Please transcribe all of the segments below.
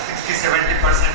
60-70%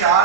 4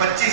25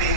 3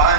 5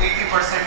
80%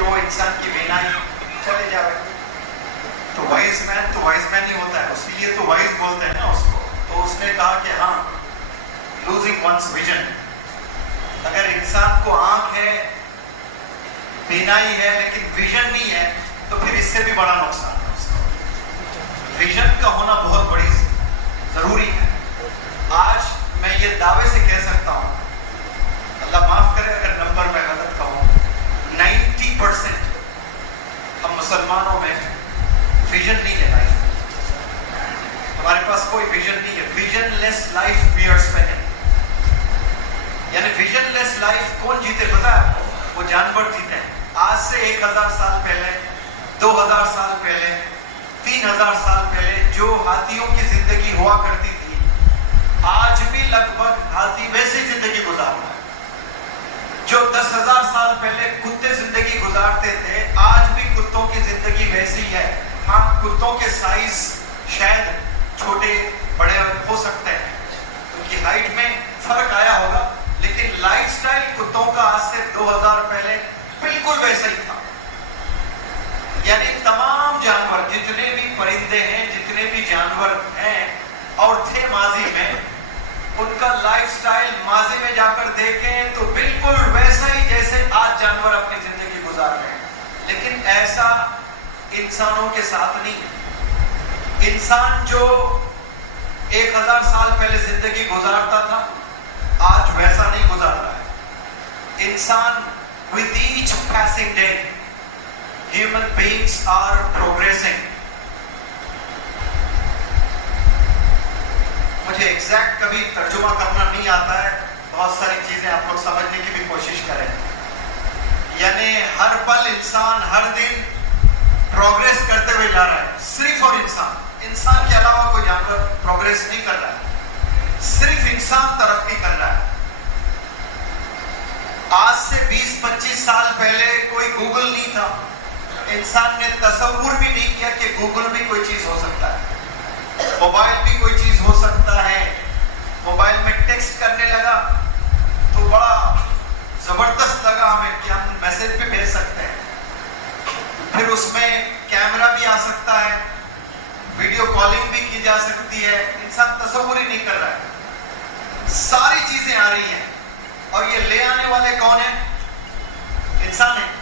کہ وہ انسان کی بینائی چلے جائے. تو وائز مین ہی ہوتا ہے, اسی لیے تو وائز بولتے ہیں نا اس کو. تو اس نے کہا کہ ہاں, لوزنگ ونس ویژن, اگر انسان کو آنکھ ہے, بینائی ہے, لیکن ویژن نہیں ہے, تو پھر اس سے بھی بڑا نقصان ہے اس کو. ویژن کا ہونا بہت بڑی ضروری ہے. آج میں یہ دعوے سے کہہ سکتا ہوں, اللہ معاف کرے اگر نمبر میں غلط کہوں, 90% ہم مسلمانوں میں ویژن نہیں ہے لائف میں. ہمارے پاس کوئی ویژن نہیں ہے. Visionless life we are spending. یعنی ویژن لیس لائف کون جیتے پتا ہے آپ کو؟ وہ جانور جیتے ہیں. آج سے 1000 سال پہلے, 2000 سال پہلے, 3000 سال پہلے جو ہاتھیوں کی زندگی ہوا کرتی تھی, آج بھی لگ بھگ ہاتھی ویسی زندگی گزار رہا ہے. جو 10,000 سال پہلے کتے زندگی گزارتے تھے, آج بھی کتوں کی زندگی ویسی ہے. ہاں, کتوں کے سائز شاید چھوٹے بڑے ہو سکتے ہیں, ان کی ہائٹ میں فرق آیا ہوگا, لیکن لائف سٹائل کتوں کا آج سے 2000 پہلے بالکل ویسا ہی تھا. یعنی تمام جانور, جتنے بھی پرندے ہیں, جتنے بھی جانور ہیں اور تھے ماضی میں, ان کا لائف سٹائل ماضی میں جا کر دیکھیں تو بالکل ویسا ہی جیسے آج جانور اپنی زندگی گزار رہے ہیں. لیکن ایسا انسانوں کے ساتھ نہیں. انسان جو 1000 سال پہلے زندگی گزارتا تھا, آج ویسا نہیں گزار رہا ہے. انسان with each passing day, human beings are progressing. مجھے ایگزیکٹ کبھی ترجمہ کرنا نہیں آتا ہے, بہت ساری چیزیں آپ لوگ سمجھنے کی بھی کوشش کریں. یعنی ہر پل انسان ہر دن پروگریس کرتے ہوئے جا رہا ہے. صرف اور انسان کے علاوہ کوئی جانور پروگریس نہیں کر رہا ہے, صرف انسان ترقی کر رہا ہے. آج سے 20-25 سال پہلے کوئی گوگل نہیں تھا. انسان نے تصور بھی نہیں کیا کہ گوگل بھی کوئی چیز ہو سکتا ہے, موبائل بھی کوئی چیز ہو سکتا ہے. موبائل میں ٹیکسٹ کرنے لگا تو بڑا زبردست لگا ہمیں کہ ہم میسج بھی بھیج سکتے ہیں. پھر اس میں کیمرہ بھی آ سکتا ہے, ویڈیو کالنگ بھی کی جا سکتی ہے. انسان تصور ہی نہیں کر رہا ہے. ساری چیزیں آ رہی ہیں, اور یہ لے آنے والے کون ہیں؟ انسان ہیں.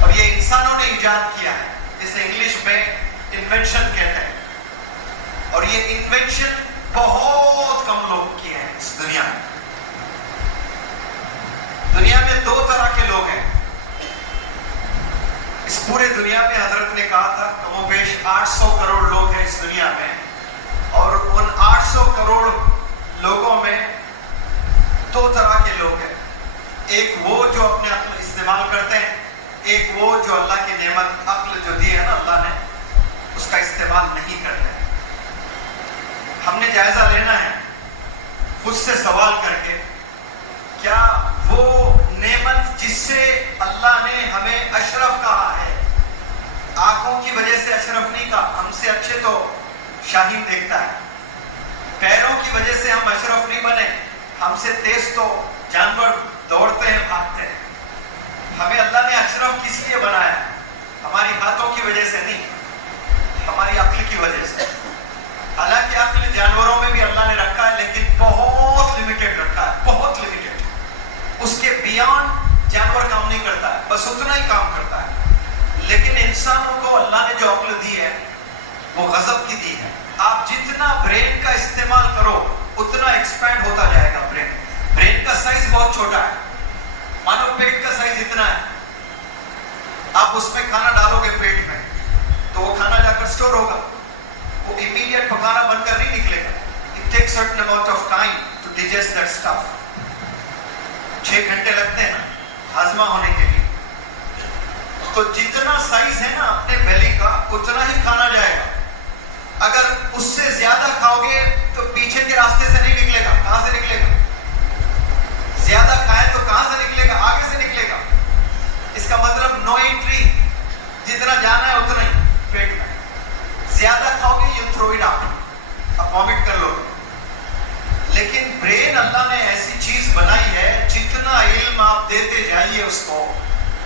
اور یہ انسانوں نے ایجاد کیا ہے, جسے انگلش میں انوینشن کہتے ہیں. اور یہ انوینشن بہت کم لوگ کیے ہیں اس دنیا میں. دنیا میں 2 طرح کے لوگ ہیں اس پورے دنیا میں. حضرت نے کہا تھا کم و بیش 800 کروڑ لوگ ہیں اس دنیا میں, اور ان 800 کروڑ لوگوں میں 2 طرح کے لوگ ہیں. ایک وہ جو اپنے عقل استعمال کرتے ہیں, ایک وہ جو اللہ کی نعمت عقل جو دی ہے نا اللہ نے, اس کا استعمال نہیں کرتے. ہم نے جائزہ لینا ہے خود سے سوال کر کے, کیا وہ نعمت جس سے اللہ نے ہمیں اشرف کہا ہے, آنکھوں کی وجہ سے اشرف نہیں کہا, ہم سے اچھے تو شاہین دیکھتا ہے. پیروں کی وجہ سے ہم اشرف نہیں بنے, ہم سے تیز تو جانور دوڑتے ہیں, بھاگتے ہیں. ہمیں اللہ نے اشرف کس لیے بنایا؟ ہماری ہاتھوں کی وجہ سے نہیں, ہماری عقل کی وجہ سے. حالانکہ عقل جانوروں میں بھی اللہ نے رکھا ہے, لیکن بہت لمیٹڈ رکھا ہے, بہت لمیٹڈ. اس کے بیانڈ جانور کام نہیں کرتا ہے, بس اتنا ہی کام کرتا ہے. لیکن انسانوں کو اللہ نے جو عقل دی ہے وہ غضب کی دی ہے. آپ جتنا برین کا استعمال کرو اتنا ایکسپینڈ ہوتا جائے گا. برین کا سائز بہت چھوٹا ہے, مانو پیٹ کا سائز اتنا ہے. آپ اس میں کھانا ڈالو گے پیٹ میں تو وہ کھانا جا کر اسٹور ہوگا, وہ امیڈیٹ پکانا بن کر نہیں نکلے گا. It takes certain amount of time to digest that stuff. 6 گھنٹے لگتے ہیں ہاضمہ ہونے کے لیے. تو جتنا سائز ہے نا اپنے بیلی کا اتنا ہی کھانا جائے گا. اگر اس سے زیادہ کھاؤ گے تو پیچھے کے راستے سے نہیں نکلے گا. کہاں سے نکلے گا؟ زیادہ کھائیں تو کہاں سے نکلے گا؟ آگے سے نکلے گا. اس کا مطلب نو انٹری, جتنا جانا ہے اتنا ہی پیٹ میں. زیادہ کھاؤ گے یو تھرو اٹ آؤٹ, اب وامٹ کر لو. لیکن برین اللہ نے ایسی چیز بنائی ہے, جتنا علم آپ دیتے جائیے اس کو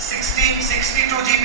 62 GB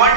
1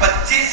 25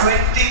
20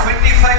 25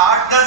8-10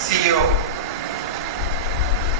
CEO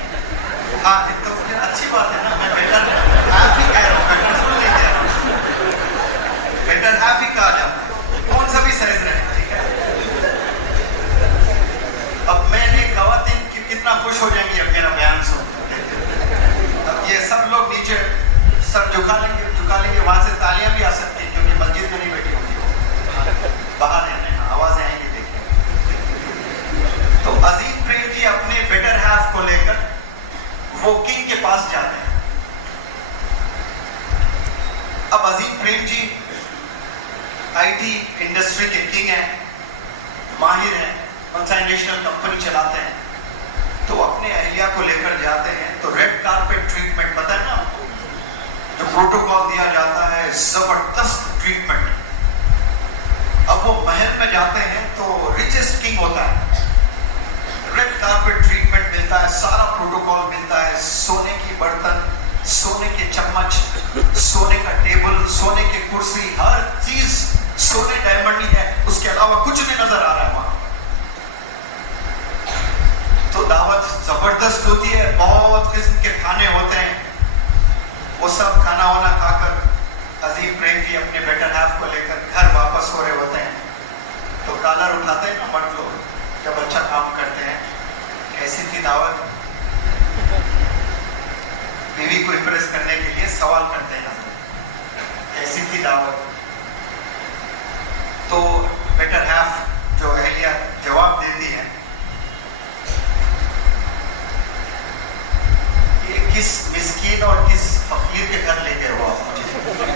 ہیں, ہاں تو پھر اچھی بات ہے نا, میں بیٹر ہیف ہی کہہ رہا ہوں, بیٹر سن نہیں کہہ رہا ہوں, بیٹر ہیف ہی کہا جاتا ہے, کون سا بھی سائز رہے, ٹھیک ہے. اب میں نے خواتین کتنا خوش ہو جائیں گی اب میرا بیان سن, اب یہ سب لوگ نیچے سر جھکا لیں گے, وہاں سے تالیاں بھی آ سکتی ہیں کیونکہ مسجد میں نہیں بیٹھی ہوگی وہ, باہر ہیں, آوازیں آئیں گی دیکھیں. تو عظیم پریم جی اپنے بیٹر ہیف کو لے کر وہ کنگ کے پاس جاتے ہیں. اب عظیم پریم جی آئی ٹی انڈسٹری کے کنگ ہیں, ماہر ہیں, ملٹی نیشنل کمپنی چلاتے ہیں. تو اپنے اہلیہ کو لے کر جاتے ہیں تو ریڈ کارپیٹ ٹریٹمنٹ, پتہ ہے نا آپ کو, جو پروٹوکول دیا جاتا ہے, زبردست ٹریٹمنٹ. اب وہ محل میں جاتے ہیں تو ریچسٹ کنگ ہوتا ہے, ریڈ کارپیٹ ٹریٹمنٹ ملتا ہے, سارا پروٹوکول ملتا ہے, سونے کی برتن, سونے کے چمچ, سونے کا ٹیبل, سونے کی کرسی, ہر چیز سونے ڈائمنڈ ہی ہے, اس کے علاوہ کچھ نہیں نظر آ رہا ہے وہاں. تو دعوت زبردست ہوتی ہے, بہت قسم کے کھانے ہوتے ہیں. وہ سب کھانا وانا کھا کر عظیم پریم جی اپنے بیٹر ہیف کو لے کر گھر واپس ہو رہے ہوتے ہیں. تو کالر اٹھاتے ہیں نا مرد لوگ جب اچھا کام کرتے ہیں, کیسی تھی دعوت, بیوی کو امپریس کرنے کے لیے سوال کرتے ہیں, کیسی تھی دعوت. تو بیٹر ہیف جو اہلیہ جواب دیتی ہے, کس مسکین اور کس فقیر کے گھر لے گئے ہو آپ مجھے.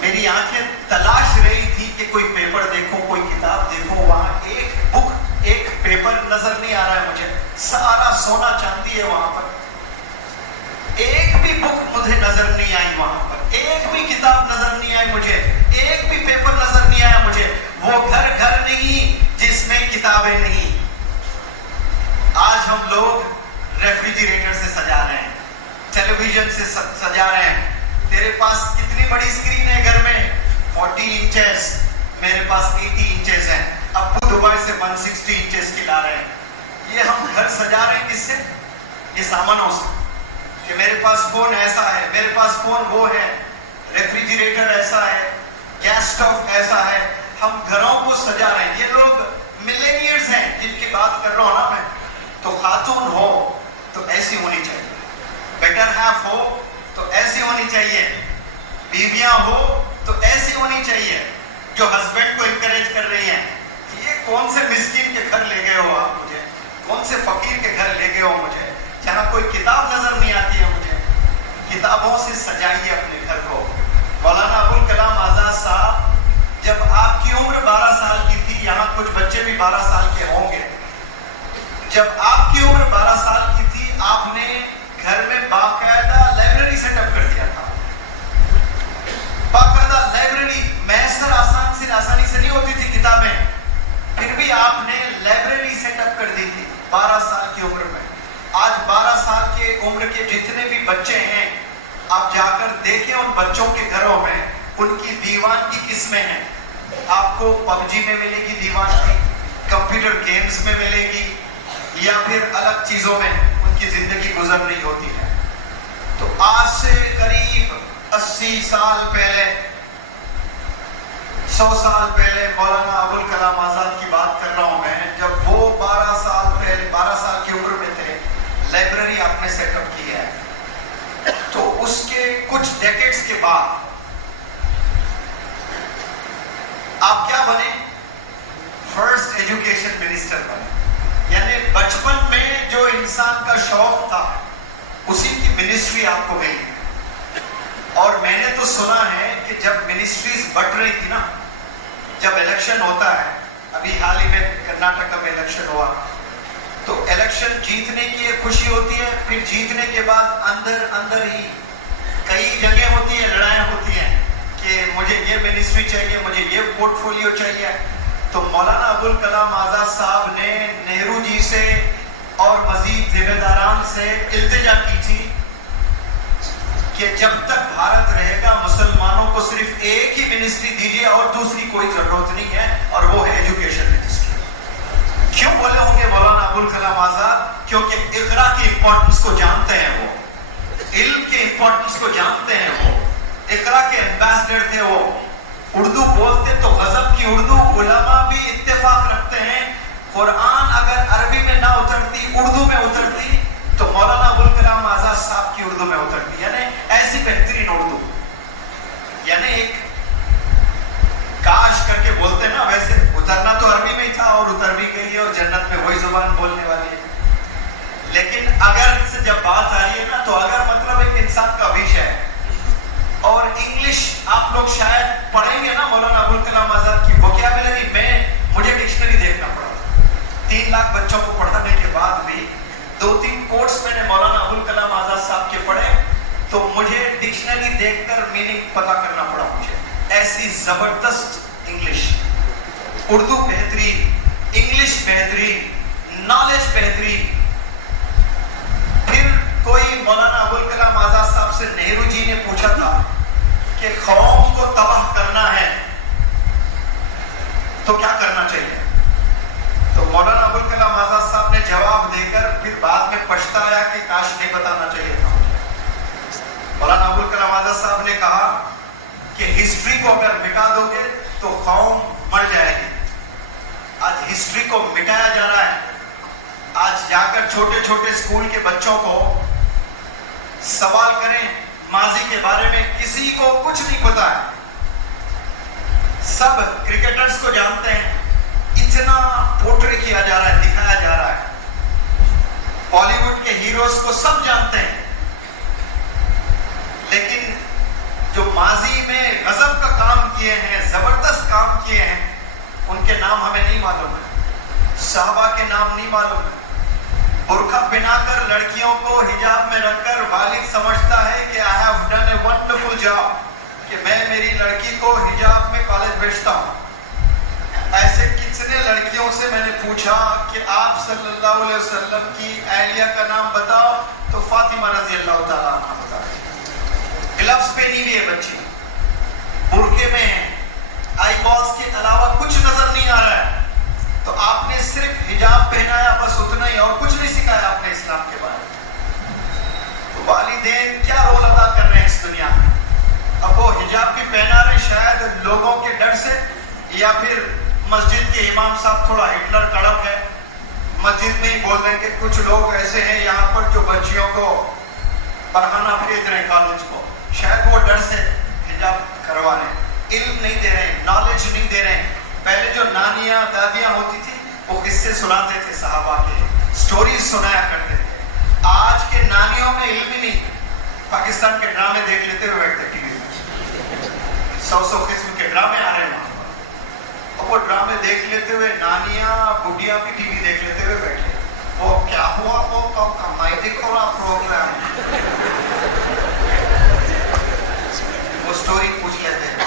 میری آنکھیں تلاش رہی تھی کہ کوئی پیپر دیکھوں, کوئی کتاب دیکھوں, وہاں ایک بک, ایک پیپر نظر نہیں آ رہا ہے مجھے, سارا سونا چاندی ہے وہاں پر, ایک بھی بک مجھے نظر نہیں آئی وہاں پر, ایک بھی کتاب نظر نہیں آئی مجھے, ایک بھی پیپر نظر نہیں آیا مجھے. وہ گھر نہیں جس میں کتابیں نہیں. آج ہم لوگ ریفریجریٹر سے سجا رہے ہیں, ٹیلی ویژن سے سجا رہے ہیں. تیرے پاس کتنی بڑی اسکرین ہے گھر میں, 40 انچز, میرے پاس 80 انچز ہیں. ابو دبئی سے 160 انچز کی لا رہے ہیں. یہ ہم گھر سجا رہے ہیں کس سے, یہ سامانوں سے, کہ میرے پاس فون ایسا ہے, میرے پاس فون وہ ہے, ریفریجریٹر ایسا ہے, گیس اسٹوو ایسا ہے. ہم گھروں کو سجا رہے ہیں. یہ لوگ ملینئرز ہیں جن کی بات کر رہا ہوں نا میں. تو خاتون ہو تو ایسی ہونی چاہیے, بیٹر ہیف ہو تو ایسی ہونی چاہیے, بیویاں ہو تو ایسی ہونی چاہیے جو ہسبینڈ کو انکریج کر رہی ہیں. یہ کون سے مسکین کے گھر لے گئے ہو آپ مجھے, کون سے فقیر کے گھر لے گئے ہو مجھے, جہاں کوئی کتاب نظر نہیں آتی ہے مجھے. کتابوں سے سجائیے اپنے گھر کو. مولانا ابوالکلام آزاد صاحب جب آپ کی عمر 12 سال کی تھی, یہاں کچھ بچے بھی 12 سال کے ہوں گے, جب آپ کی عمر 12 سال کی تھی آپ نے گھر میں باقاعدہ لائبریری سیٹ اپ کر دیا تھا. باقاعدہ لائبریری میسر آسانی سے نہیں ہوتی تھی کتابیں, پھر بھی آپ نے لائبریری سیٹ اپ کر دی تھی 12 سال کی عمر میں. آج 12 سال کے عمر کے جتنے بھی بچے ہیں, آپ جا کر دیکھیں ان بچوں کے گھروں میں ان کی دیوان کی قسمیں ہیں. آپ کو PUBG میں ملے گی دیوان کی, کمپیوٹر گیمز میں ملے گی, یا پھر الگ چیزوں میں ان کی زندگی گزر رہی ہوتی ہے. تو آج سے قریب 80 سال پہلے, 100 سال پہلے مولانا ابوالکلام آزاد کی بات کر رہا ہوں میں, جب وہ 12 سال پہلے 12 سال کی عمر میں تھے, لائبریری آپ نے سیٹ اپ کی ہے. تو اس کے کچھ ڈیکیڈز کے بعد آپ کیا بنے, فرسٹ ایجوکیشن منسٹر بنے. یعنی بچپن میں جو انسان کا شوق تھا اسی کی منسٹری آپ کو ملی. اور میں نے تو سنا ہے کہ جب منسٹریز بٹ رہی تھی نا, جب الیکشن ہوتا ہے, ابھی حال ہی میں کرناٹک میں الیکشن ہوا, تو الیکشن جیتنے کی ایک خوشی ہوتی ہے, پھر جیتنے کے بعد اندر ہی کئی جگہیں ہوتی ہیں, لڑائیاں ہوتی ہیں کہ مجھے یہ منسٹری چاہیے, مجھے یہ پورٹ فولیو چاہیے. تو مولانا ابوالکلام آزاد صاحب نے نہرو جی سے اور مزید ذمہ داران سے التجا کی تھی کہ جب تک بھارت رہے گا مسلمانوں کو صرف ایک ہی منسٹری دیجیے اور دوسری کوئی ضرورت نہیں ہے, اور وہ ہے ایجوکیشن منسٹری. کیوں بولے ہوں گے مولانا ابوال کلام آزاد؟ کیونکہ اقرا کی امپورٹنس کو جانتے ہیں، وہ علم کی امپورٹنس کو جانتے ہیں، وہ اقرا کے ایمبیسڈر تھے، وہ اردو بولتے تو غضب کی اردو. علماء بھی اتفاق رکھتے ہیں قرآن اگر عربی میں نہ اترتی، اردو میں اترتی تو مولانا ابوال کلام آزاد صاحب کی اردو میں اترتی. یعنی ایسی بہترین اردو، یعنی ایک کاش کر کے بولتے نا، ویسے اترنا تو عربی میں ہی تھا اور اتر بھی گئی ہے اور جنت میں وہی زبان بولنے والی ہے. لیکن اگر سے جب بات آ رہی ہے نا، تو اگر مطلب ایک انسان کا وش ہے اور انگلش آپ لوگ شاید پڑھیں گے نا مولانا ابوال کلام آزاد کی ووکیبلری میں، مجھے ڈکشنری دیکھنا پڑا تھا. 3 لاکھ بچوں کو پڑھانے کے بعد بھی 2-3 کورس میں نے مولانا ابوال کلام آزاد صاحب کے پڑھے تو مجھے ڈکشنری دیکھ کر میننگ پتا کرنا پڑا. مجھے ایسی زبردست انگلش، اردو بہترین، انگلش بہترین، نالج بہترین. پھر کوئی مولانا ابوال کلام آزاد صاحب سے نہرو جی نے پوچھا تھا کہ قوم کو تباہ کرنا ہے تو کیا کرنا چاہیے؟ تو مولانا ابوال کلام آزاد صاحب نے جواب دے کر پھر بعد میں پچھتایا کہ کاش نہیں بتانا چاہیے تھا. مولانا ابوال کلام آزاد صاحب نے کہا کہ ہسٹری کو اگر مٹا دو گے تو قوم مر جائے گی. آج ہسٹری کو مٹایا جا رہا ہے. آج جا کر چھوٹے چھوٹے اسکول کے بچوں کو سوال کریں ماضی کے بارے میں، کسی کو کچھ نہیں پتا ہے. سب کرکٹرز کو جانتے ہیں، اتنا پورٹری کیا جا رہا ہے، دکھایا جا رہا ہے. بالی ووڈ کے ہیروز کو سب جانتے ہیں، لیکن جو ماضی میں غضب کا کام کیے ہیں، زبردست کام کیے ہیں، ان کے نام ہمیں نہیں معلوم ہے. صحابہ کے نام نہیں معلوم ہے. برقع پہنا کر لڑکیوں کو حجاب میں رکھ کر والد سمجھتا ہے کہ I have done a wonderful job، کہ میں میری لڑکی کو حجاب میں کالج بھیجتا ہوں. ایسے کتنے لڑکیوں سے میں نے پوچھا کہ آپ صلی اللہ علیہ وسلم کی اہلیہ کا نام بتاؤ تو فاطمہ رضی اللہ تعالیٰ عنہ بتا رہے. گلفز پہنی ہوئی ہے بچی، برقعے میں ہے، آئی بالز کے علاوہ کچھ نظر نہیں آ رہا ہے. تو آپ نے صرف حجاب پہنایا، بس اتنا ہی، اور کچھ نہیں سکھایا آپ نے اسلام کے بارے میں. تو والدین کیا رول ادا کر رہے ہیں اس دنیا میں؟ اب وہ حجاب بھی پہنا رہے شاید لوگوں کے ڈر سے، یا پھر مسجد کے امام صاحب تھوڑا ہٹلر کڑک ہے، مسجد میں ہی بول دیں کہ کچھ لوگ ایسے ہیں یہاں پر جو بچیوں کو پڑھانا بھیج رہے ہیں کالج کو، شاید وہ ڈر سے حجاب کروا رہے ہیں. علم نہیں دے رہے ہیں، نالج نہیں دے رہے ہیں. پہلے جو نانیاں دادیاں ہوتی تھی وہ قصے سناتے تھے، صحابہ کے سٹوریز سنایا کرتے تھے. آج کے نانیوں میں علم ہی نہیں. پاکستان کے ڈرامے دیکھ لیتے ہوئے بیٹھتے ٹی وی میں، 100 قسم کے ڈرامے آ رہے ہیں وہاں پر، اور وہ ڈرامے دیکھ لیتے ہوئے نانیاں بڈیاں بھی ٹی وی دیکھ لیتے ہوئے بیٹھے. وہ کیا ہوا، وہ کمائی کو رہا پروگرام، وہ سٹوری پوچھ لیتے ہیں،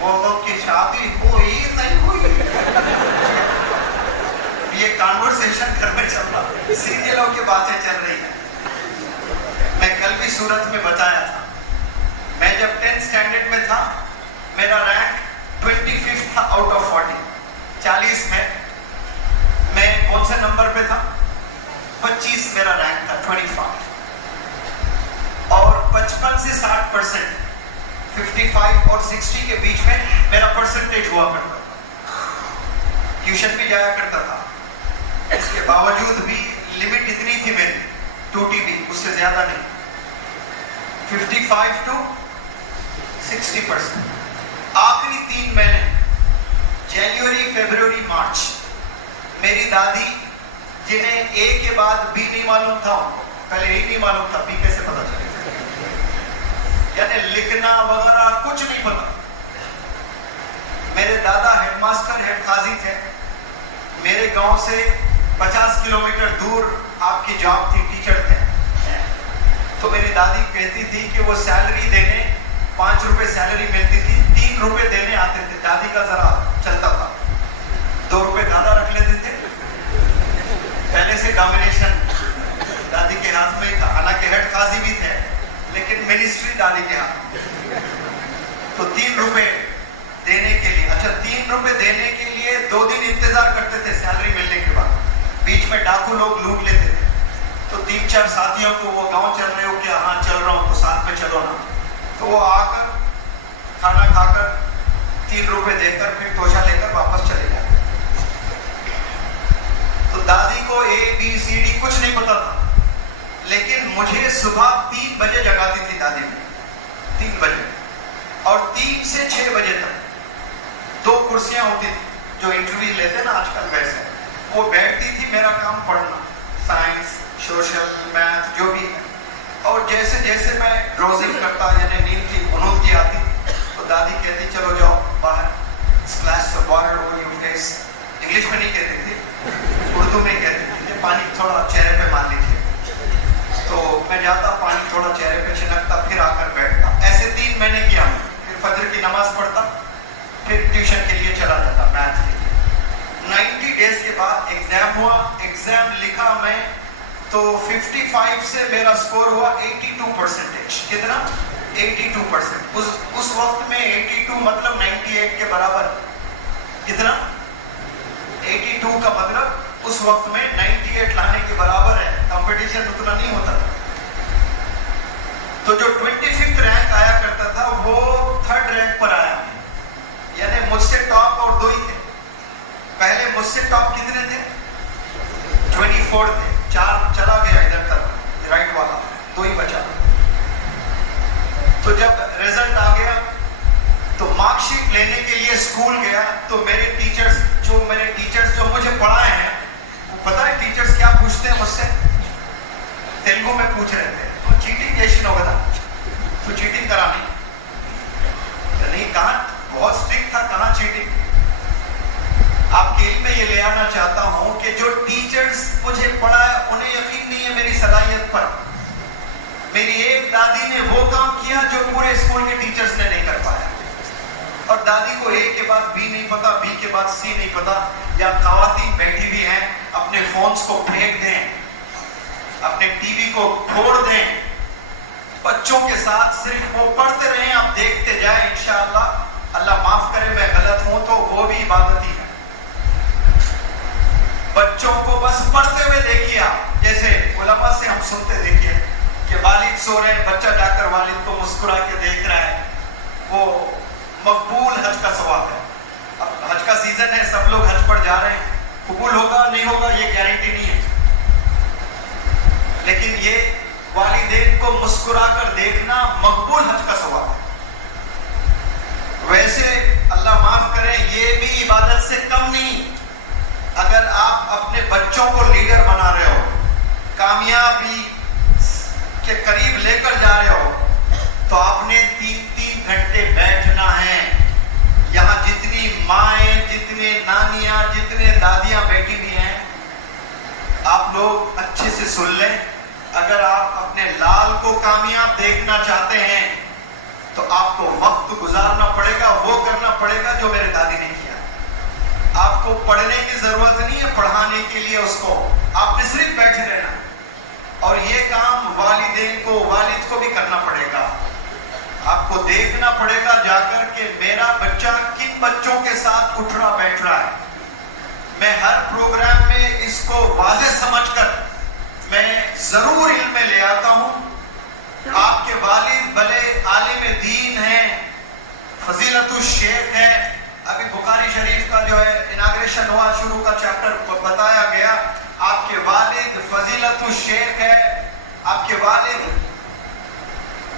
وہ لوگ کی شادی ہوئی نہیں ہوئی. یہ کانورسیشن گھر میں چل رہا، سیریلوں کی باتیں چل رہی ہیں. میں کل بھی صورت میں بتایا تھا، میں جب 10th اسٹینڈرڈ میں تھا میرا رینک 25 تھا آؤٹ آف 40. 40 میں کون سے نمبر پہ تھا؟ 25 میرا رینک تھا، 25. اور 55 سے 60%، 55 اور 60 کے بیچ میں میرا پرسنٹیج ہوا کرتا تھا. ٹیوشن بھی جایا کرتا تھا، اس کے باوجود بھی لمٹ اتنی تھی میری 2 TB، اس سے زیادہ نہیں. 55 to 60%. آخری 3 مہینے جنوری، فیبروری، مارچ، میری دادی جنہیں اے کے بعد بی نہیں معلوم تھا، پہلے اے نہیں معلوم تھا، بی کیسے پتا چلے، یعنی لکھنا وغیرہ کچھ نہیں پتا. میرے دادا ہیڈ ماسٹر، ہیڈ قاضی تھے. میرے گاؤں سے 50 کلومیٹر دور آپ کی جاب تھی، ٹیچر تھے. تو میری دادی کہتی تھی کہ وہ سیلری دینے 5 روپے سیلری ملتی تھی، 3 روپے دینے آتے تھے. دادی کا ذرا چلتا تھا، 2 روپے دادا رکھ لیتے تھے. پہلے سے ڈومینیشن دادی کے ہاتھ میں ہی تھا، حالانکہ ہیڈ قاضی بھی تھے لیکن منسٹری دادی کے ہاتھ. تو 3 روپے دینے کے لیے، اچھا 3 روپے دینے کے لیے کے 2 دن انتظار کرتے تھے سیلری ملنے کے بعد. بیچ میں ڈاکو لوگ لوٹ لیتے تھے. تو 3-4 ساتھیوں کو وہ گاؤں چل رہے ہو کہ ہاں چل رہا ہوں تو ساتھ میں چلو نا. تو وہ آ کر کھانا کھا کر 3 روپے دے کر پھر توشہ لے کر واپس چلے جاتے. تو دادی کو ABCD کچھ نہیں پتا تھا, لیکن مجھے صبح 3 بجے جگاتی تھی دادی میں. 3 بجے اور 3 سے 6 بجے تک 2 کرسیاں ہوتی تھی جو انٹرویو لیتے نا آج کل ویسے. وہ بیٹھتی تھی, میرا کام پڑھنا, سائنس, سوشل, میتھ جو بھی ہے. اور جیسے جیسے میں ڈروزنگ کرتا یعنی نیند کی غنود کی آتی تو دادی کہتی چلو جاؤ باہر, splash some water over your face. English میں نہیں کہتی تھی, اردو میں کہتی تھی کہ پانی تھوڑا چہرے پہ مار لیجیے. تو میں جاتا, پانی تھوڑا چہرے پہ چھنکتا, پھر آ کر بیٹھتا. ایسے 3 مہینے کیا ہوں. پھر فجر کی نماز پڑھتا, پھر ٹیوشن کے لیے چلا جاتا میتھ کے لیے. 90 ڈیز کے بعد ایگزام ہوا. ایگزام لکھا میں تو 55 سے میرا سکور ہوا 82%. کتنا؟ 82%. اس وقت میں 82 مطلب 98 کے برابر. کتنا؟ 82 کا مطلب اس وقت میں 98 لانے کے برابر ہے. کمپٹیشن اتنا نہیں ہوتا تھا. تو جو 25th رینک آیا کرتا تھا وہ 3rd رینک پر آیا, یعنی مجھ سے ٹاپ اور 2 ہی تھے. پہلے مجھ سے ٹاپ کتنے تھے؟ 24 تھے. 4 چلا گیا ادھر تک, رائٹ والا 2 ہی بچا. تو جب رزلٹ آ گیا تو مارک شیٹ لینے کے لیے اسکول گیا تو میرے ٹیچرز جو مجھے پڑھائے ہیں, پتا ہے ٹیچرز کیا پوچھتے ہیں مجھ سے؟ تیلگو میں پوچھ رہے تھے تو چیٹنگ جیسی نہ ہوگا, تو چیٹنگ کرانی نہیں. کہاں بہت اسٹرکٹ تھا, کہاں چیٹنگ. آپ کے علم میں یہ لے آنا چاہتا ہوں کہ جو ٹیچرز مجھے پڑھایا انہیں یقین نہیں ہے میری صلاحیت پر. میری ایک دادی نے وہ کام کیا جو پورے اسکول کے ٹیچرز نے نہیں کر پایا. اور دادی کو A کے بعد B نہیں پتا, B کے بعد C نہیں پتا. یا خواتین بیٹھی بھی ہیں, اپنے فونز کو پھینک دیں, اپنے ٹی وی کو پھوڑ دیں, بچوں کے ساتھ صرف وہ پڑھتے رہیں, آپ دیکھتے جائیں. انشاءاللہ اللہ معاف کرے میں غلط ہوں تو وہ بھی عبادت ہی ہے. بچوں کو بس پڑھتے ہوئے دیکھیے آپ, جیسے علماء سے ہم سنتے دیکھیے کہ والد سو رہے ہیں, بچہ جا کر والد کو مسکرا کے دیکھ رہا ہے. وہ مقبول حج کا ثواب ہے. اب حج کا سیزن ہے, سب لوگ حج پر جا رہے ہیں. قبول ہوگا نہیں ہوگا یہ گارنٹی نہیں ہے, لیکن یہ والدین کو مسکرا کر دیکھنا مقبول حج کا ثواب ہے. ویسے اللہ معاف کرے یہ بھی عبادت سے کم نہیں. اگر آپ اپنے بچوں کو لیڈر بنا رہے ہو, کامیابی کے قریب لے کر جا رہے ہو, تو آپ نے 3 گھنٹے بیٹھنا ہے. یہاں جتنی مائیں, جتنے نانیاں, جتنے دادیاں بیٹھی ہوئی ہیں, آپ لوگ اچھے سے سن لیں. اگر آپ اپنے لال کو کامیاب دیکھنا چاہتے ہیں تو آپ کو وقت گزارنا پڑے گا, وہ کرنا پڑے گا جو میرے دادی نے کیا. آپ کو پڑھنے کی ضرورت نہیں ہے, پڑھانے کے لیے اس کو آپ نے صرف بیٹھے رہنا. اور یہ کام والدین کو, والد کو بھی کرنا پڑے گا. آپ کو دیکھنا پڑے گا جا کر کہ میرا بچہ کن بچوں کے ساتھ اٹھ رہا بیٹھ رہا ہے. میں ہر پروگرام میں اس کو واضح سمجھ کر میں ضرور علم میں لے آتا ہوں. آپ کے والد بھلے عالم دین ہیں, فضیلت الشیخ ہے. ابھی بخاری شریف کا جو ہے اناگریشن ہوا, شروع کا چیپٹر بتایا گیا. آپ کے والد فضیلت الشیخ ہے. آپ کے والد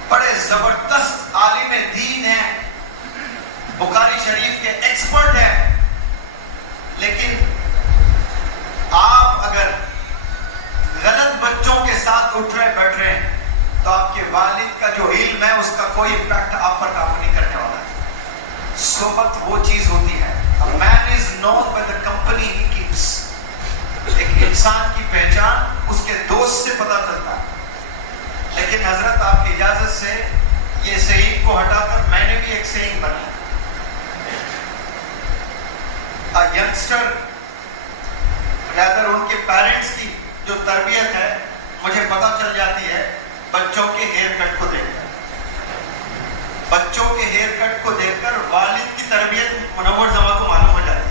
بڑے زبردست عالم دین ہیں, بخاری شریف کے ایکسپرٹ ہیں. لیکن آپ اگر غلط بچوں کے ساتھ اٹھ رہے بیٹھ رہے ہیں تو آپ کے والد کا جو علم ہے اس کا کوئی امپیکٹ آپ پر کام نہیں کرنے والا ہے. صحبت وہ چیز ہوتی ہے. A man is known by the company he keeps. ایک انسان کی پہچان اس کے دوست سے پتہ چلتا ہے. لیکن حضرت آپ کی اجازت سے یہ سیئنگ کو ہٹا کر میں نے بھی ایک سیئنگ بنایا. ینگسٹر رادر ان کے پیرنٹس کی جو تربیت ہے مجھے پتہ چل جاتی ہے بچوں کے ہیئر کٹ کو دیکھ کر. بچوں کے ہیئر کٹ کو دیکھ کر والد کی تربیت منور زماں کو معلوم ہو جاتی ہے.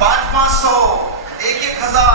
500-500 1,000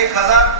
1,000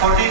14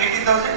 80,000।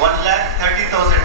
1,30,000।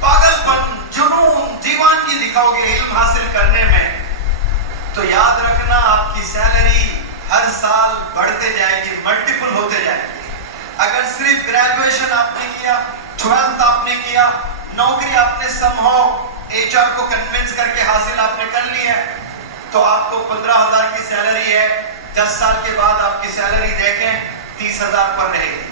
پاگل پن، جنون، دیوانگی دکھاؤ گے علم حاصل کرنے میں، تو یاد رکھنا آپ کی سیلری ہر سال بڑھتے جائے گی، ملٹیپل ہوتے جائے گی۔ اگر صرف گریجویشن آپ نے کیا، 12th آپ نے کیا، نوکری آپ نے سم ہو HR کو کنونس کر کے حاصل آپ نے کر لی ہے، تو آپ کو 15,000 کی سیلری ہے، 10 سال کے بعد آپ کی سیلری دیکھیں 30,000 پر رہے گی۔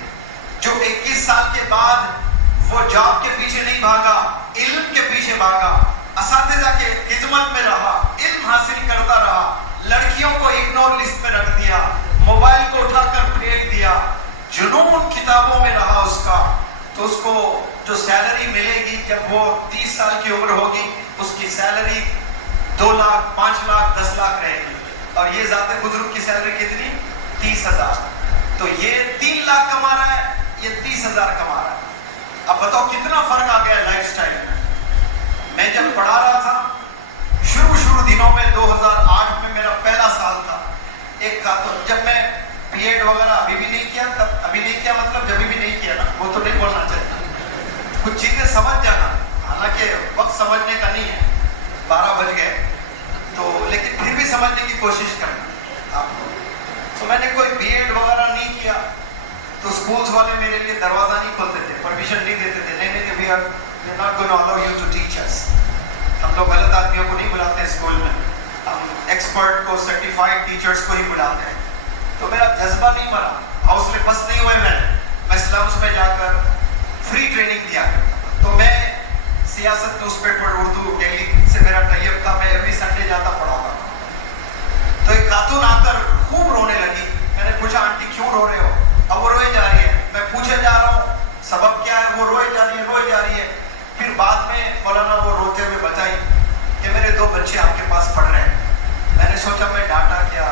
جو 21 سال کے بعد وہ جاب کے پیچھے نہیں بھاگا، علم کے پیچھے بھاگا، اساتذہ کے خدمت میں رہا، علم حاصل کرتا رہا، لڑکیوں کو اگنور لسٹ میں رکھ دیا، موبائل کو اٹھا کر پھینک دیا، جنون کتابوں میں رہا اس کا، تو اس کو جو سیلری ملے گی جب وہ 30 سال کی عمر ہوگی، اس کی سیلری 2 لاکھ 5 لاکھ 10 لاکھ رہے گی۔ اور یہ ذات بزرگ کی سیلری کتنی؟ 30,000۔ تو یہ 3 لاکھ کما رہا ہے، یہ 30,000 کما رہا ہے۔ اب بتاؤ کتنا فرق آ گیا لائف سٹائل میں۔ میں جب پڑھا رہا تھا شروع دنوں میں 2008 میں میرا پہلا سال تھا، ایک خاتون، جب میں BEd وغیرہ ابھی بھی نہیں کیا، تب ابھی نہیں کیا مطلب جب بھی نہیں کیا نا، وہ تو نہیں بولنا چاہتا، کچھ چیزیں سمجھ جانا، حالانکہ وقت سمجھنے کا نہیں ہے، 12 بج گئے تو، لیکن پھر بھی سمجھنے کی کوشش کرنا آپ کو۔ تو میں نے کوئی BEd وغیرہ نہیں کیا، تو اسکولس والے میرے لیے دروازہ نہیں کھولتے تھے، پرمیشن نہیں دیتے تھے، نہیں we are not going to allow you to teach us۔ ہم لوگ غلط آدمیوں کو نہیں بلاتے ہیں اسکول میں، ہم ایکسپرٹ کو، سرٹیفائڈ ٹیچرز کو ہی بلاتے ہیں۔ تو میرا جذبہ نہیں مرا، حوصلے بس نہیں ہوئے، میں سلمس میں جا کر فری ٹریننگ دیا کرتا۔ تو میں سیاست نیوز پیپر اردو ڈیلی سے میرا ٹائپ تھا، میں ایوری سنڈے جاتا پڑھاتا۔ تو ایک خاتون آ کر خوب رونے لگی، میں نے پوچھا آنٹی کیوں رو رہے ہو؟ اب وہ روئے جا رہی ہے، میں پوچھے جا رہا ہوں سبب کیا ہے، وہ روئے جا رہی ہے۔ پھر بعد میں مولانا وہ روتے ہوئے بتائی کہ میرے 2 بچے آپ کے پاس پڑھ رہے ہیں۔ میں نے سوچا میں ڈانٹا کیا،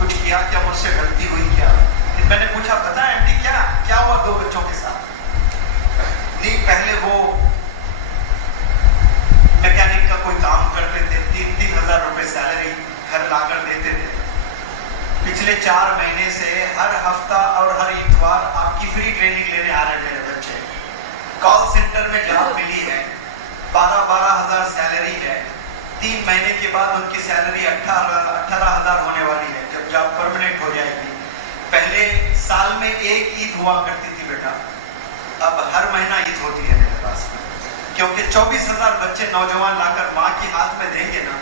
کچھ کیا کیا، مجھ سے غلطی ہوئی کیا؟ پھر میں نے پوچھا بتائیں آنٹی کیا ہوا 2 بچوں کے ساتھ؟ نہیں، پہلے وہ میکینک کا کوئی کام کرتے تھے، 3 ہزار روپے سیلری گھر لا کر دیتے تھے۔ پچھلے 4 مہینے سے ہر ہفتہ اور ہر اتوار آپ کی فری ٹریننگ لینے آ رہے میرے بچے۔ کال سینٹر میں جاب ملی ہے، 12 ہزار سیلری ہے، 3 مہینے کے بعد ان کی سیلری 18,000 ہونے والی ہے جب جاب پرماننٹ ہو جائے گی۔ پہلے سال میں 1 عید ہوا کرتی تھی بیٹا، اب ہر مہینہ عید ہوتی ہے میرے پاس، کیونکہ 24,000 بچے نوجوان لا کر ماں کے ہاتھ میں دیں گے نا،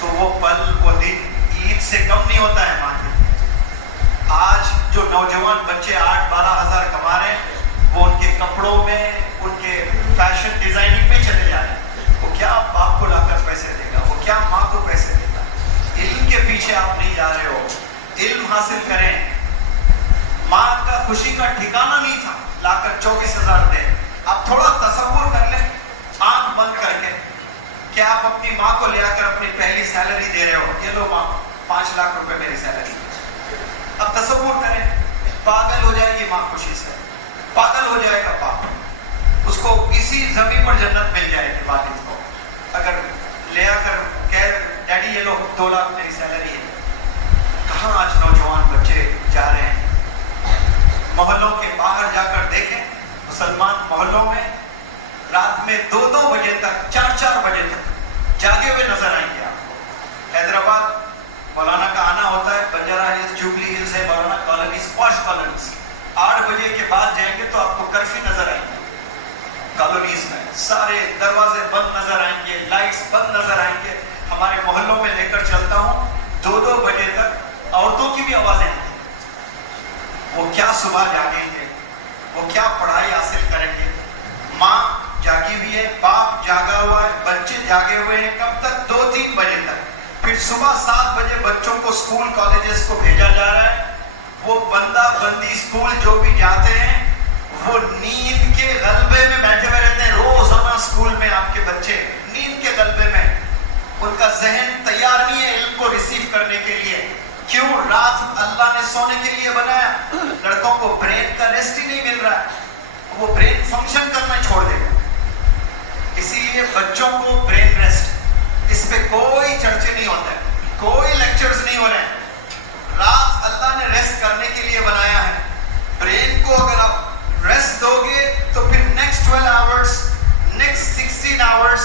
تو وہ پل وہ دن عید سے کم نہیں ہوتا ہے ماں کے۔ آج جو نوجوان بچے 8-12 ہزار کما رہے ہیں، وہ ان کے کپڑوں میں، ان کے فیشن ڈیزائننگ میں چلے جا رہے ہیں۔ وہ کیا باپ کو لا کر پیسے دے گا، وہ کیا ماں کو پیسے دے گا؟ علم کے پیچھے آپ نہیں جا رہے ہو، علم حاصل کریں۔ ماں کا خوشی کا ٹھکانہ نہیں تھا لا کر 24,000 دیں۔ آپ تھوڑا تصور کر لیں آنکھ بند کر کے کہ آپ اپنی ماں کو لے آ کر اپنی پہلی سیلری دے رہے ہو، یہ لو ماں 5 لاکھ روپے میری سیلری۔ اب تصور کریں، پاگل ہو جائے گی ماں خوشی سے، پاگل ہو جائے گا باپ، اس کو اسی زمین پر جنت مل جائے گی والد کو، اگر لے آ کر کہہ ڈیڈی یہ لو 2 لاکھ میری سیلری ہے۔ کہاں آج نوجوان بچے جا رہے ہیں؟ محلوں کے باہر جا کر دیکھیں، مسلمان محلوں میں رات میں 2-2 بجے تک، 4-4 بجے تک جاگے ہوئے نظر آئیں گے آپ کو۔ حیدرآباد مولانا کا آنا ہوتا ہے، بنجارہ ہلز، جوبلی ہلز ہے مولانا کالونیز، پاش کالونیز، 8 بجے کے بعد جائیں گے تو آپ کو کرفیو نظر آئیں گے۔ کالونیز میں سارے دروازے بند نظر آئیں گے، لائٹس بند نظر آئیں گے۔ ہمارے محلوں میں لے کر چلتا ہوں، 2-2 بجے تک عورتوں کی بھی آوازیں آتی ہیں۔ وہ کیا صبح جاگیں گے، وہ کیا پڑھائی حاصل کریں گے؟ ماں جاگی ہوئی ہے، باپ جاگا ہوا ہے، بچے جاگے ہوئے ہیں، کب تک؟ 2-3 بجے تک۔ پھر صبح 7 بجے بچوں کو اسکول کالجز کو بھیجا جا رہا ہے۔ وہ بندہ بندی اسکول جو بھی جاتے ہیں، وہ نیند کے غلبے میں بیٹھے ہوئے رہتے ہیں۔ روزانہ اسکول میں آپ کے بچے نیند کے غلبے میں، ان کا ذہن تیار نہیں ہے علم کو ریسیو کرنے کے لیے۔ کیوں؟ رات اللہ نے سونے کے لیے بنایا، لڑکوں کو برین کا ریسٹ ہی نہیں مل رہا ہے، وہ برین فنکشن کرنا چھوڑ دے گا۔ اسی لیے بچوں کو برین ریسٹ، اس پہ کوئی چرچے نہیں ہوتا ہے، کوئی لیکچرز نہیں ہو رہے ہیں۔ رات اللہ نے ریسٹ کرنے کے لیے بنایا ہے۔ برین کو اگر آپ ریسٹ دو گے تو پھر next 12 hours next 16 hours,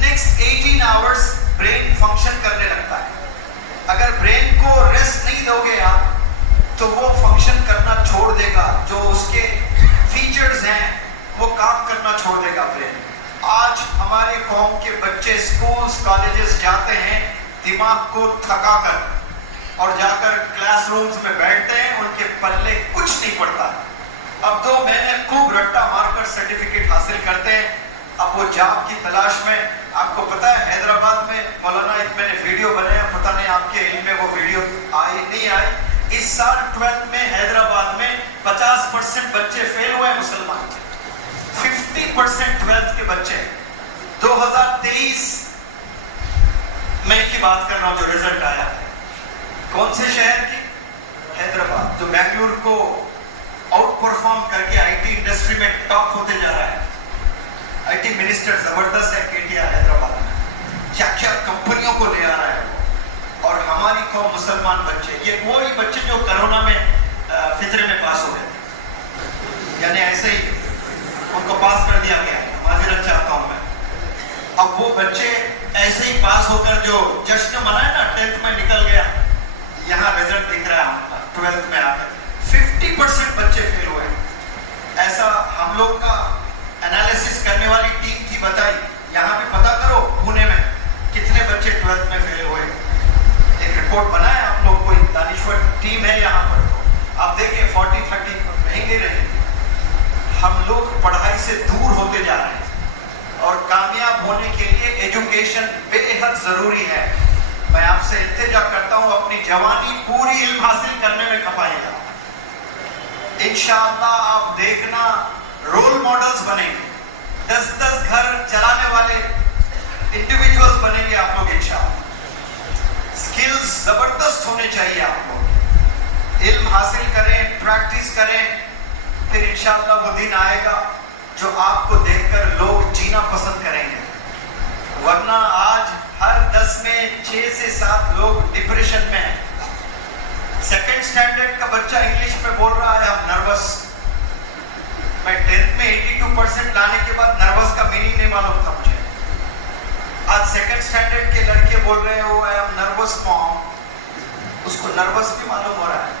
next 18 hours brain function کرنے لگتا ہے. اگر برین کو ریسٹ نہیں دو گے آپ تو وہ فنکشن کرنا چھوڑ دے گا. جو اس کے فیچرز ہیں وہ کام کرنا چھوڑ دے گا برین. آج ہماری قوم کے بچے اسکولز کالجز جاتے ہیں دماغ کو تھکا کر اور جا کر کلاس رومز میں بیٹھتے ہیں, ان کے پلے کچھ نہیں پڑتا. اب 2 مہینے خوب رٹا مار کر سرٹیفکیٹ حاصل کرتے ہیں. اب وہ جاب کی تلاش میں, آپ کو پتا ہے حیدرآباد میں مولانا ایک میں نے ویڈیو بنایا, پتہ نہیں آپ کے علم میں وہ ویڈیو آئی نہیں آئی. اس سال 12th میں حیدرآباد میں 50% بچے فیل ہوئے مسلمان, 50% 12th کے بچے. 2023 میں کی بات کر رہا ہوں جو رزلٹ آیا ہے. کون سے شہر کی؟ حیدرآباد, جو بنگلور کو آؤٹ پرفارم کر کے آئی ٹی انڈسٹری میں ٹاپ ہوتے جا رہا ہے. آئی ٹی منسٹر زبردست ہے کے ٹی آر حیدرآباد میں, کیا کیا کمپنیوں کو لے آ رہا ہے. اور ہماری قوم مسلمان بچے, یہ وہی بچے جو کرونا میں فطرے میں پاس ہو گئے تھے, یعنی ایسے ہی ان کو پاس کر دیا گیا ہے, معذرت چاہتا ہوں میں. اب وہ بچے ایسے ہی پاس ہو کر جو جشن منائے نا 10th میں نکل گیا, یہاں رزلٹ دکھ رہا ہے 12th میں آ کر 50% بچے فیل ہوئے. ایسا ہم لوگ کا انالیسس کرنے والی ٹیم تھی, بتائی یہاں پہ پتا کرو پونے میں کتنے بچے 12th میں فیل ہوئے. ایک رپورٹ بنایا آپ لوگ, کوئی دانشور ٹیم ہے یہاں پر, آپ دیکھیں 40-30 مہنگے رہے. ہم لوگ پڑھائی سے دور ہوتے جا رہے ہیں اور کامیاب ہونے کے لیے ایجوکیشن بے حد ضروری ہے. میں آپ سے التجا کرتا ہوں اپنی جوانی پوری علم حاصل کرنے میں کھپائیے گا. انشاءاللہ آپ دیکھنا رول ماڈلز بنیں گے, 10 گھر چلانے والے انڈیویجولز بنیں گے آپ لوگ انشاءاللہ. سکلز زبردست ہونے چاہیے آپ لوگ, علم حاصل کریں, پریکٹس کریں, پھر انشاءاللہ وہ دن آئے گا جو آپ کو دیکھ کر لوگ جینا پسند کریں گے. ورنہ آج ہر 10 میں 6 سے 7 لوگ ڈپریشن میں ہیں. سیکنڈ سٹینڈرڈ کا بچہ انگلش میں بول رہا ہے ہم نروس. میں 10th میں 82% لانے کے بعد نروس کا میننگ نہیں معلوم تھا مجھے. آج سیکنڈ سٹینڈرڈ کے لڑکے بول رہے ہو آئی ایم نروس مام. اس کو نروس بھی معلوم ہو رہا ہے,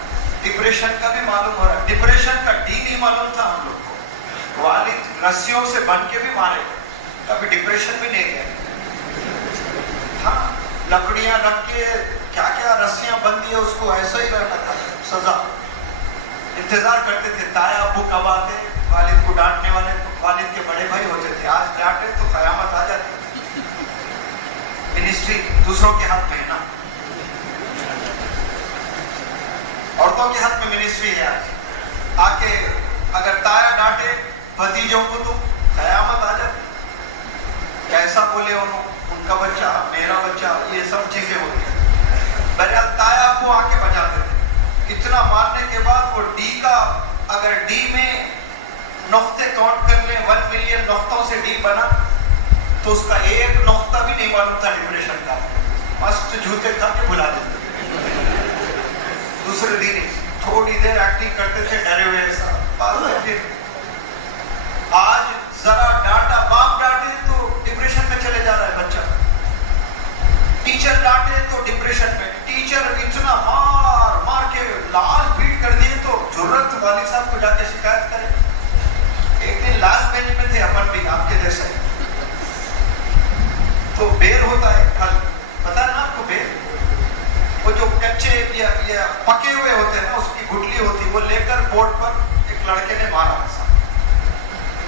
ڈپریشن کا بھی معلوم ہو رہا ہے. ڈپریشن کا ڈی نہیں معلوم تھا ہم لوگ کو. والد رسیوں سے بن کے بھی مارے, کبھی ڈپریشن بھی نہیں گئے. ہاں لکڑیاں رکھ کے کیا کیا رسیاں بندھی ہے, اس کو ایسا ہی رہنا تھا سزا. انتظار کرتے تھے تایا ابو کب آتے, والد کو ڈانٹنے والے والد کے بڑے بھائی ہوتے تھے. آج ڈانٹے تو قیامت آ جاتی. منسٹری دوسروں کے ہاتھ میں ہے نا, عورتوں کے ہاتھ میں منسٹری ہے. آج آ کے اگر تایا ڈانٹے بھتیجوں کو تو قیامت آ جاتی. کیسا بولے ان کا بچہ میرا بچہ, یہ سب چیزیں ہوتی ہیں. بہرحال تایا کو آ کے بچاتے تھے. اتنا مارنے کے بعد وہ ڈی کا, اگر ڈی میں نقطے کاؤنٹ کر لیں 1 ملین نقطوں سے ڈی بنا تو اس کا ایک نقطہ بھی نہیں معلوم تھا ڈپریشن کا. مست جوتے کھا کے بھلا دیتے. دوسرے دن تھوڑی دیر ایکٹنگ کرتے تھے ڈرے ہوئے ایسا. آج ذرا ڈانٹا, باپ ڈانٹے تو ڈپریشن میں چلے جا رہا ہے بچہ. ٹیچر ڈانٹے تو ڈپریشن میں. ٹیچر اتنا مار مار کے لال پیٹ کر دیے تو ضرورت والد صاحب کو جا کے شکایت کرے. ایک دن لاسٹ بینچ میں تھے اپن بھی آپ کے جیسے, تو بیر ہوتا ہے پھل, پتا ہے نا آپ کو بیر, وہ جو کچے یا پکے ہوئے ہوتے ہیں نا, اس کی گٹلی ہوتی, وہ لے کر بورڈ پر ایک لڑکے نے مارا.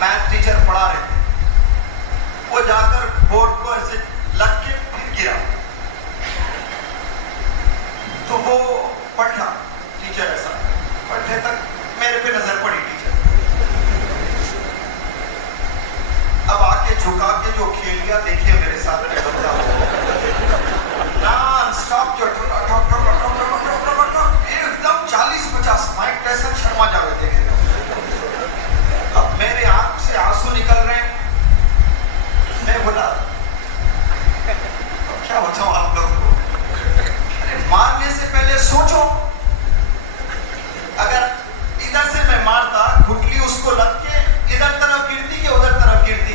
میتھ ٹیچر پڑھا رہے تھے, وہ جا کر بورڈ کو ایسے لگ کے پھر گرا, تو وہ پڑھا ٹیچر ایسا, پڑھنے تک میرے پہ نظر پڑی ٹیچر. اب آ کے جھکا کے جو کھیل گیا دیکھیے میرے ساتھ میں بندہ نان سٹاپ جو ایک دم 40-50 مائک ٹائسن شرما جاوے دیکھے. اب میرے آنکھ سے آنسو نکل رہے ہیں. میں بولا کیا بتاؤں آپ لوگ کو, مارنے سے پہلے سوچو. اگر ادھر سے میں مارتا, گھٹلی اس کو لگ کے ادھر طرف گرتی کہ ادھر طرف گرتی,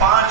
5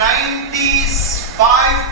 95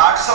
800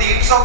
300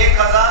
1000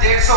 150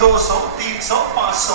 200, 300, 500,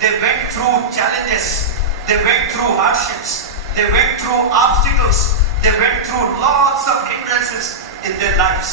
they went through challenges, they went through hardships, they went through obstacles, they went through lots of hindrances in their lives.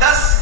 10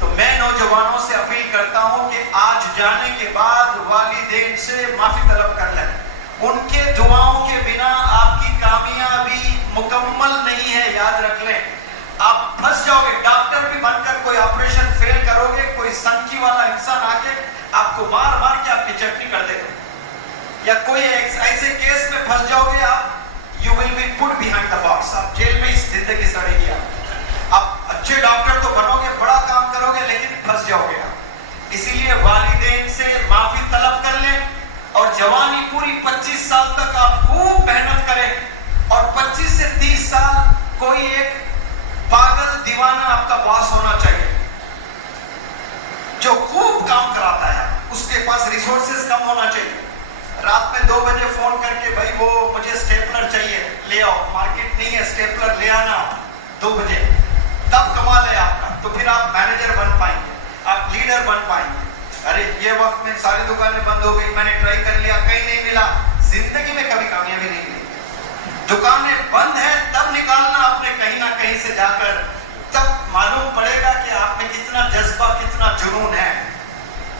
تو میں نوجوانوں سے اپیل کرتا ہوں کہ آج جانے کے بعد والدین سے معافی طلب کر لیں. ان کے دعاؤں کے بنا آپ کی کامیابی مکمل نہیں ہے, یاد رکھ لیں. آپ پھنس جاؤ گے. ڈاکٹر بھی بن کر کوئی آپریشن فیل کرو گے, کوئی سنکی والا انسان آ کے آپ کو مار مار کے آپ کی چٹنی کر دے گا, یا کوئی ایسے کیس میں پھنس جاؤ گے آپ, you will be put behind the box. آپ جیل میں اس زندگی سڑے گی. آپ اچھے ڈاکٹر تو بنو گے, بڑا کام کرو گے, لیکن پھنس جاؤ گے آپ. اسی لیے والدین سے معافی طلب کر لیں, اور جوانی پوری 25 سال تک آپ خوب محنت کریں, اور 25 سے 30 سال کوئی ایک پاگل دیوانہ آپ کا باس ہونا چاہیے جو خوب کام کراتا ہے. اس کے پاس ریسورسز کم ہونا چاہیے. رات میں 2 بجے فون کر کے بھائی وہ مجھے اسٹیپلر چاہیے, لے آؤ, مارکیٹ نہیں ہے اسٹیپلر لے آنا 2 بجے, تب کمال ہے آپ کا. تو پھر آپ مینیجر بن پائیں گے, آپ لیڈر بن پائیں گے. ارے یہ وقت میں ساری دکانیں بند ہو گئی, میں نے ٹرائی کر لیا, کہیں نہیں ملا. زندگی میں کبھی کامیابی نہیں ملی. دکانیں بند ہے تب نکالنا آپ نے کہیں نہ کہیں سے جا کر, تب معلوم پڑے گا کہ آپ میں کتنا جذبہ, کتنا جنون ہے.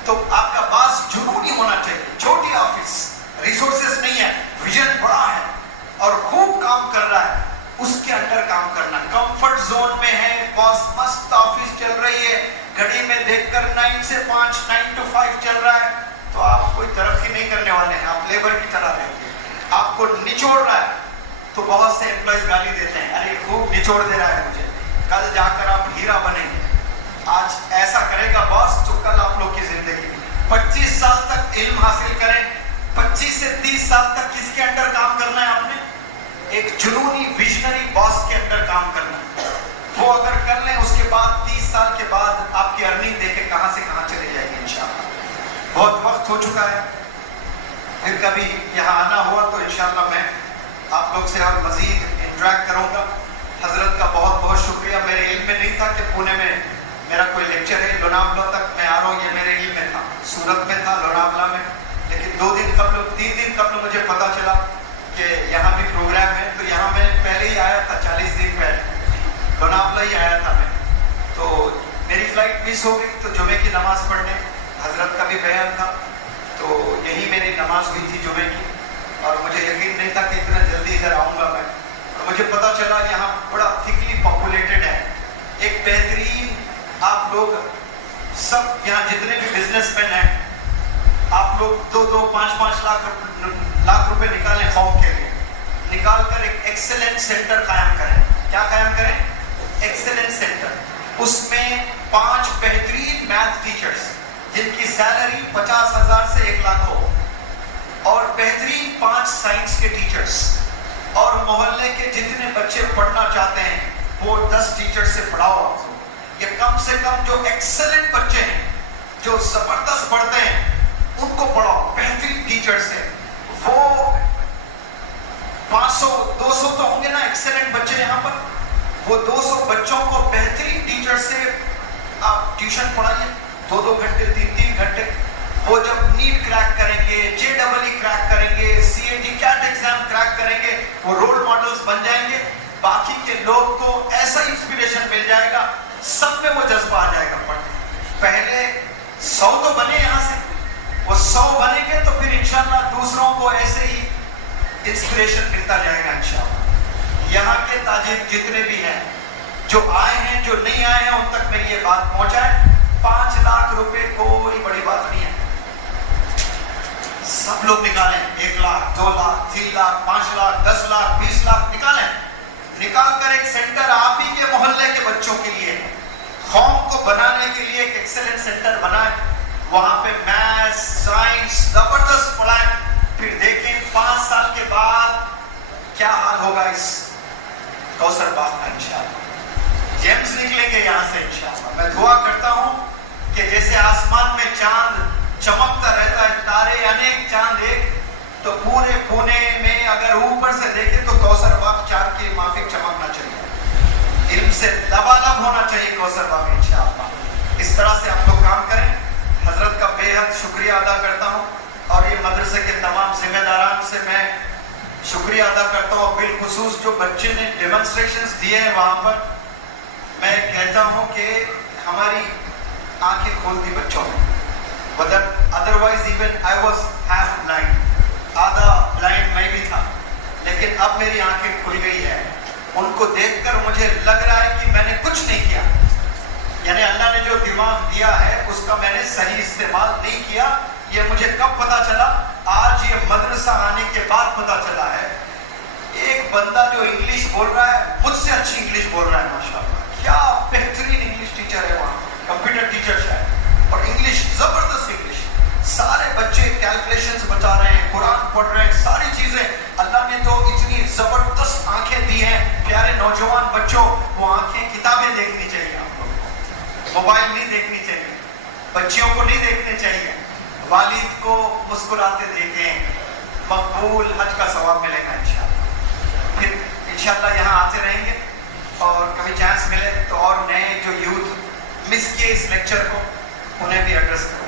تو آپ کا باس جنونی ہونا چاہیے. چھوٹی آفس, ریسورسز نہیں ہے, ویژن بڑا ہے اور خوب کام کر رہا ہے, اس کے اندر کام کرنا. کمفرٹ زون میں ہے, باس مست آفس چل رہی ہے, گھڑی میں دیکھ کر 9 سے 5, 9 to 5 چل رہا ہے, تو آپ کوئی ترقی نہیں کرنے والے ہیں, آپ لیبر کی طرح رہیں گے. آپ کو نچوڑ رہا ہے تو بہت سے امپلائیز گالی دیتے ہیں, ارے خوب نچوڑ دے رہا ہے مجھے, کل جا کر آپ ہیرا بنیں گے. آج ایسا کرے گا باس تو کل آپ لوگ کی زندگی. 25 سال تک علم حاصل کریں, 25 سے 30 سال تک کس کے اندر کام کرنا ہے آپ نے؟ ایک جنونی ویژنری باس کے اندر کام کرنا ہے. وہ اگر کر لیں, اس کے بعد 30 سال کے بعد آپ کی ارننگ دیکھیں کہاں سے کہاں چلے جائے گی انشاءاللہ. بہت وقت ہو چکا ہے, پھر کبھی یہاں آنا ہوا تو انشاءاللہ میں آپ لوگ سے اور مزید انٹریکٹ کروں گا. حضرت کا بہت بہت شکریہ. میرے علم میں نہیں تھا کہ پونے میں میرا کوئی لیکچر ہے. لوناولا تک میں آ رہا ہوں, یہ میرے علم میں تھا. سورت میں تھا, لوناولا میں, لیکن 2 دن قبل 3 دن قبل مجھے پتا چلا کہ یہاں بھی پروگرام ہے. تو یہاں میں پہلے ہی آیا تھا, 40 دن پہلے لوناولا ہی آیا تھا میں. تو میری فلائٹ مس ہو گئی, تو جمعے کی نماز پڑھنے حضرت کا بھی بیان تھا, تو یہی میری نماز ہوئی تھی جمعے کی. اور مجھے یقین نہیں تھا کہ اتنا جلدی ادھر آؤں گا میں. اور مجھے پتا چلا یہاں بڑا تھکلی پاپولیٹڈ ہے. ایک بہترین, آپ لوگ سب یہاں جتنے بھی بزنس مین ہیں, آپ لوگ 2-2, 5-5 لاکھ روپے نکالیں قوم کے لیے. نکال کر ایک ایکسلنٹ سینٹر قائم کریں. کیا قائم کریں؟ Excellent centre. اس میں 5 بہترین میتھ ٹیچرز جن کی سیلری 50,000 سے 1 لاکھ ہو, اور بہترین 5 سائنس کے ٹیچرز, اور محلے کے جتنے بچے پڑھنا چاہتے ہیں وہ 10 ٹیچر سے پڑھاؤ. آپ یہ کم سے کم جو ایکسلنٹ بچے ہیں, جو زبردست پڑھتے ہیں, ان کو پڑھاؤ بہترین ٹیچر سے. وہ 500-200 تو ہوں گے نا ایکسلنٹ بچے یہاں پر. وہ 200 بچوں کو بہترین ٹیچر سے آپ ٹیوشن پڑھائیے 2-2 گھنٹے, 3-3 گھنٹے. وہ جب نیٹ کریک کریں گے, JEE کریک کریں گے, CAT کیٹ ایگزام کریک کریں گے, وہ رول ماڈلز بن جائیں گے. باقی کے لوگ کو ایسا انسپریشن مل جائے گا, سب میں وہ جذبہ آ جائے گا پڑھنے. پہلے 100 تو بنے یہاں سے, وہ 100 بنیں گے تو پھر انشاءاللہ دوسروں کو ایسے ہی انسپریشن ملتا جائے گا انشاءاللہ. یہاں کے تاجر جتنے بھی ہیں, جو آئے ہیں, جو نہیں آئے ہیں, ان تک میری یہ بات پہنچائے. 5 لاکھ روپے کوئی بڑی بات نہیں ہے. سب لوگ نکالیں, 1 لاکھ, 2 لاکھ, 3 لاکھ, 5 لاکھ, 10 لاکھ, 20 لاکھ نکالیں. نکال کر ایک سینٹر آپ ہی کے محلے کے بچوں کے لیے, قوم کو بنانے کے لیے ایک ایکسلنٹ سینٹر بنائیں. وہاں پہ میتھ, سائنس زبردست پڑھائیں. پھر دیکھیں 5 سال کے بعد کیا حال ہوگا اس کوثر باغ کا. انشاءاللہ جیمز نکلیں گے یہاں سے انشاءاللہ. میں دعا کرتا ہوں کہ جیسے آسمان میں چاند چمکتا رہتا ہے, تارے انیک چاند ایک, تو پورے پونے میں اگر اوپر سے دیکھیں تو کوثر باغ چاند کی مافک چمکنا چاہیے. علم سے لبالب ہونا چاہیے کوثر باغ انشاءاللہ. اس طرح سے آپ لوگ کام کریں. حضرت کا بے حد شکریہ ادا کرتا ہوں, اور یہ مدرسے کے تمام ذمہ داران سے میں شکریہ ادا کرتا ہوں. بالخصوص جو بچے نے ڈیمونسٹریشنز دیے ہیں وہاں پر, میں کہتا ہوں کہ ہماری آنکھیں کھول دی بچوں نے. Otherwise even I was half blind, آدھا بلائنڈ میں بھی تھا, لیکن اب میری آنکھیں کھل گئی ہے. ان کو دیکھ کر مجھے لگ رہا ہے کہ میں نے کچھ نہیں کیا, یعنی اللہ نے جو دماغ دیا ہے اس کا میں نے صحیح استعمال نہیں کیا. یہ مجھے کب پتا چلا؟ آج یہ مدرسہ آنے کے بعد پتا چلا ہے. ایک بندہ جو انگلش بول رہا ہے, مجھ سے اچھی انگلش بول رہا ہے ماشاءاللہ, کیا بہترین انگلش ٹیچر ہے وہاں, کمپیوٹر ٹیچر شاید, اور انگلش زبردست انگلش. سارے بچے کیلکولیشنز بتا رہے ہیں, قرآن پڑھ رہے ہیں, ساری چیزیں. اللہ نے تو اتنی زبردست آنکھیں دی ہیں پیارے نوجوان بچوں. وہ آنکھیں کتابیں دیکھنی چاہیے آپ لوگوں کو, موبائل نہیں دیکھنی چاہیے, بچیوں کو نہیں دیکھنے چاہیے. والد کو مسکراتے دیکھیں, مقبول حج کا ثواب ملے گا انشاءاللہ. پھر انشاءاللہ یہاں آتے رہیں گے, اور کبھی چانس ملے تو اور نئے جو یوتھ مس کیے اس لیکچر کو, انہیں بھی ایڈریس کریں.